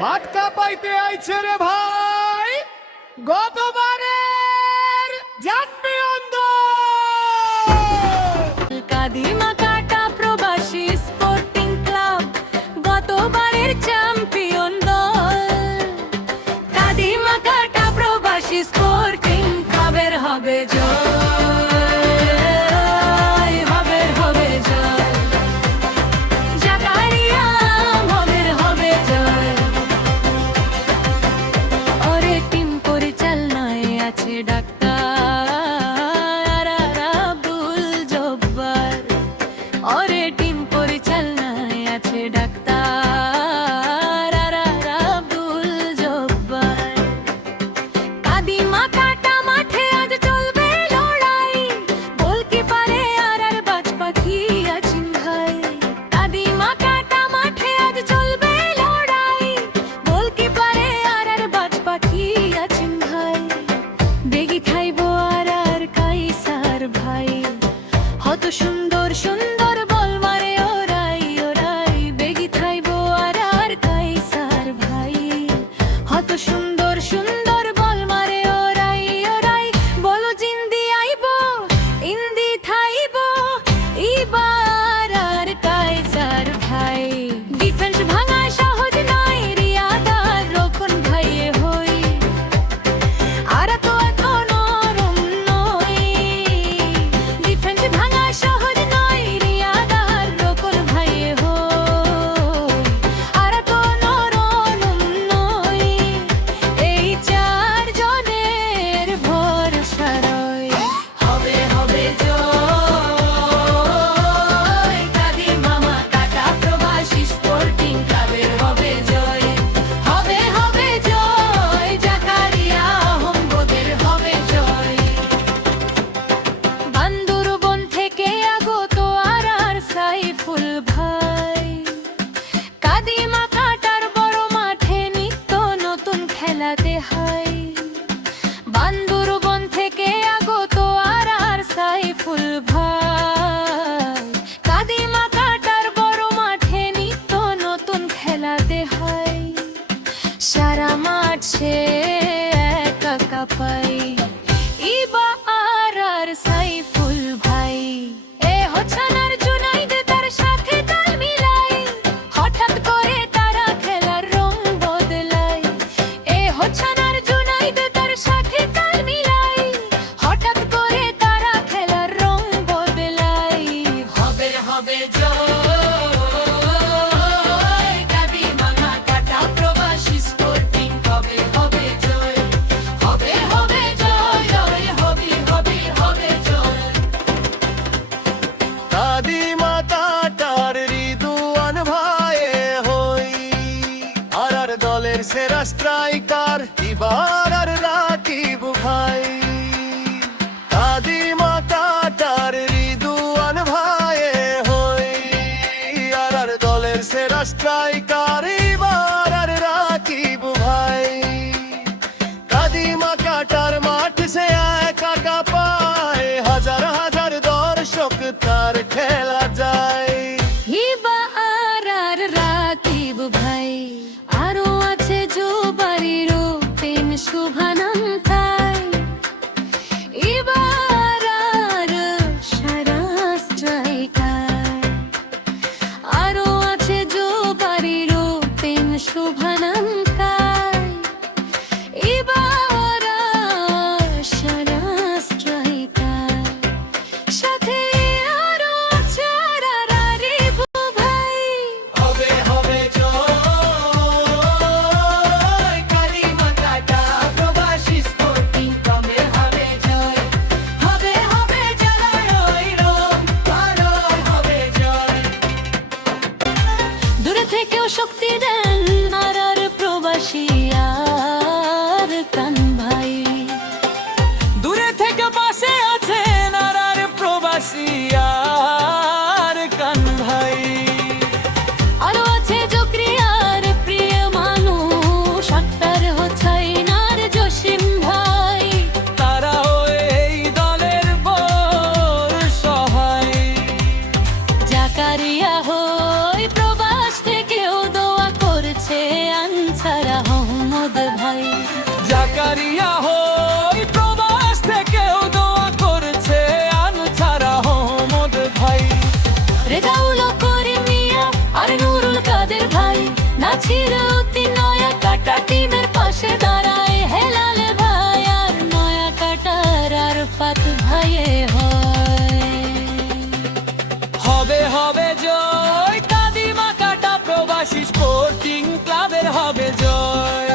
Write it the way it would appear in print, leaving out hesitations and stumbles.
মাঠ কাঁপাইতে আইছে রে ভাই গতবারের চ্যাম্পিয়ন দল কাদিমা কাটা প্রবাসী স্পোর্টিং ক্লাব গতবারের চ্যাম্পিয়ন দল। কাদিমা কাটা প্রবাসী স্পোর্টিং ক্লাবের হবে জয়, হবে জয়। জাকারিয়া আমাদের হবে জয়। ওরে টিম পরিচালনায় আছে ডাক্তার আব্দুল জব্বার। ওরে টিম পরিচালনায় আছে ডাক্তার আব্দুল জব্বার। কাদিমা কাটা মাঠে আজ চলবে লড়াই, গোলকিপারে আর বাজ পাখি আছেন ভাই। কাদিমা কাটা মাঠে আজ চলবে লড়াই, গোলকিপারে আর বাজ পাখি আছেন ভাই। বেগি খাইবো আর কাইসার ভাই, হত সুন্দর সুন্দর বল মারে ওরাই ওরাই। বেগি খাইবো আর কাইসার ভাই, হত সুন্দর সুন্দর বল মারে ওরাই ওরাই। বলো জিন্দি আইবো ইন্দি থাইবো ইবার আর কাইসার ভাই। ডিফেন্স ভাঙা সহজ নয়, রিয়াদার রক্ষণ ভাইয়ে হই। আর তো এত নরম নই, ডিফেন্স ভাঙা সহজ নয়, রিয়াদার রক্ষণ ভাইয়ে হই। আর তো নরম নই, এই চারজনের ভরসা রয়। হবে জয়, কাদিমা কাটা প্রবাসী স্পোর্টিং ক্লাবের হবে জয়। হবে জয়, জাকারিয়া হোমবোদের হবে জয়। বান্দরবন থেকে আগত আর সাইফুল ভাই, কাদিমা কাটার বড় মাঠে নিত্য নতুন খেলাতে হয়। বান্দরবন থেকে আগত আর সাইফুল ভাই, কাদিমা কাটার বড় মাঠে নিত্য নতুন খেলাতে হয়। সারা মাঠ সে একা কাঁপাই, ইবা আর সাইফুল ভাই। এ হোছানার জুনাইদ তার সাথে তাল মিলাই, হঠাৎ করে তারা খেলার রং বদলায়। এ হোছানার জুনাইদ তার সাথে তাল মিলাই, হঠাৎ করে তারা খেলার রং বদলায়। হবে জয়, কাদিমা কাটা প্রবাসী স্পোর্টিং ক্লাবে হবে জয়। হবে জয়, হবে জয়। কাদিমা কাটার রিদুয়ান ভাইয়ে হই। আর দলের সেরা স্ট্রাইকার এবার আর রাকিব ভাই। কাদিমা কাটার রিদুয়ান ভাইয়ে হই। আর দলের সেরা স্ট্রাইকার এবার আর রাকিব ভাই। কাদিমা কাটার মাঠ সে একা কাঁপায়, হাজার হাজার দর্শক তার খেলা যায়। হিবা আর রাকিব ভাই, আরো আছে জুবারি রূপেন শুভানম তাই। এবার আর সারা স্ট্রাইকার, আরো আছে জুবারি রূপেন শুভানম তাই। এবার আর সারা স্ট্রাইকার, সাথে আরো চারা রিবু ভাই। হবে জয়, কাদিমা কাটা প্রবাসী স্পোর্টিং ক্লাবের হবে জয়। হবে জয়, হবে জয়। দূরে থেকেও শক্তি দেন আর প্রবাসী আর ছাড়া মোহাম্মদ ভাই। জাকারিয়া হই প্রবাস থেকেও দোয়া করছে আনছাড়া মোহাম্মদ ভাই। রেজাউল করিম মিয়া আর নুরুল কাদের ভাই, নাছিরউদ্দিন নয়া কাটা টিমের পাশে দাঁড়ায়। হেলাল ভাই আর নয়া কাটার আরফাত ভাইয়ে হয়। হবে হবে জয়, কাদিমা কাটা প্রবাসী স্পোর্টিং ক্লাবের হবে জয়।